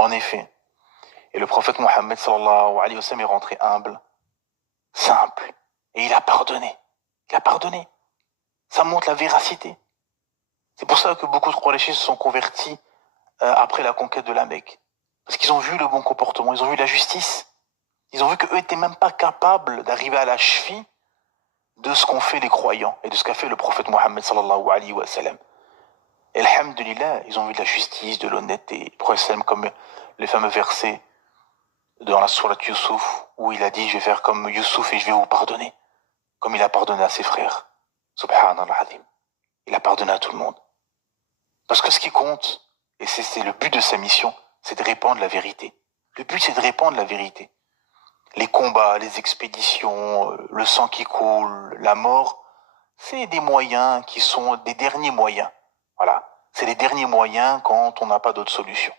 En effet. Et le prophète Mohammed sallallahu alayhi wa sallam est rentré humble, simple, et il a pardonné. Il a pardonné. Ça montre la véracité. C'est pour ça que beaucoup de Qurayshis se sont convertis après la conquête de la Mecque. Parce qu'ils ont vu le bon comportement, ils ont vu la justice. Ils ont vu qu'eux n'étaient même pas capables d'arriver à la cheville de ce qu'ont fait les croyants et de ce qu'a fait le prophète Mohammed sallallahu alayhi wa sallam. Et alhamdulillah, ils ont vu de la justice, de l'honnêteté. Comme les fameux versets dans la sourate Yusuf, où il a dit, je vais faire comme Yusuf et je vais vous pardonner. Comme il a pardonné à ses frères. Subhanallah azim. Il a pardonné à tout le monde. Parce que ce qui compte, et c'est le but de sa mission, c'est de répandre la vérité. Le but, c'est de répandre la vérité. Les combats, les expéditions, le sang qui coule, la mort, c'est des moyens qui sont des derniers moyens. Voilà. C'est les derniers moyens quand on n'a pas d'autre solution.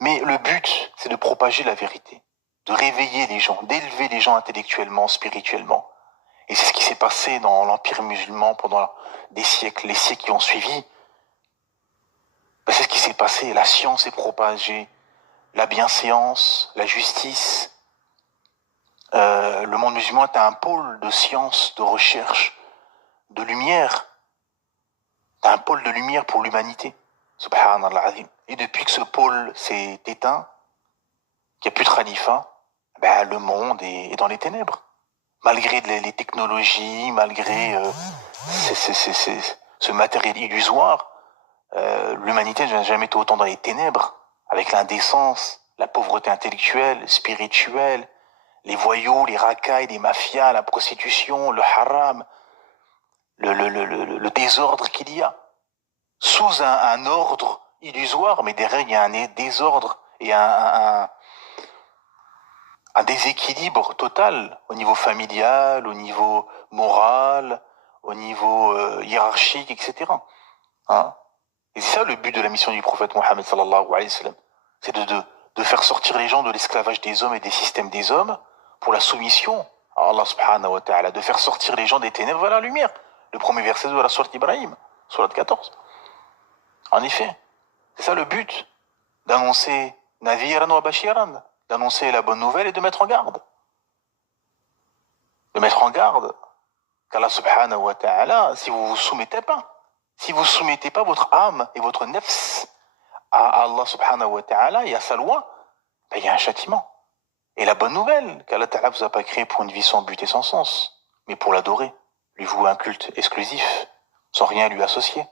Mais le but, c'est de propager la vérité, de réveiller les gens, d'élever les gens intellectuellement, spirituellement. Et c'est ce qui s'est passé dans l'Empire musulman pendant des siècles, les siècles qui ont suivi. C'est ce qui s'est passé, la science est propagée, la bienséance, la justice. Le monde musulman est un pôle de science, de recherche, de lumière. C'est un pôle de lumière pour l'humanité. Subhanallah azim. Et depuis que ce pôle s'est éteint, qu'il n'y a plus de khalifa, le monde est dans les ténèbres. Malgré les technologies, malgré ce matériel illusoire, l'humanité n'a jamais été autant dans les ténèbres, avec l'indécence, la pauvreté intellectuelle, spirituelle, les voyous, les racailles, les mafias, la prostitution, le haram, le désordre qu'il y a. Sous un ordre illusoire, mais derrière il y a un désordre et un déséquilibre total au niveau familial, au niveau moral, au niveau hiérarchique, etc. Hein? Et c'est ça le but de la mission du prophète Mohammed sallallahu alayhi wa sallam. C'est de faire sortir les gens de l'esclavage des hommes et des systèmes des hommes pour la soumission à Allah subhanahu wa ta'ala, de faire sortir les gens des ténèbres vers la lumière. Le premier verset de la sourate Ibrahim, sourate 14. En effet, c'est ça le but, d'annoncer Nadhiran wa Bashiran, d'annoncer la bonne nouvelle et de mettre en garde. De mettre en garde qu'Allah subhanahu wa ta'ala, si vous vous soumettez pas votre âme et votre nefs à Allah subhanahu wa ta'ala et à sa loi, il y a un châtiment. Et la bonne nouvelle, qu'Allah ta'ala vous a pas créé pour une vie sans but et sans sens, mais pour l'adorer, lui vouer un culte exclusif, sans rien lui associer.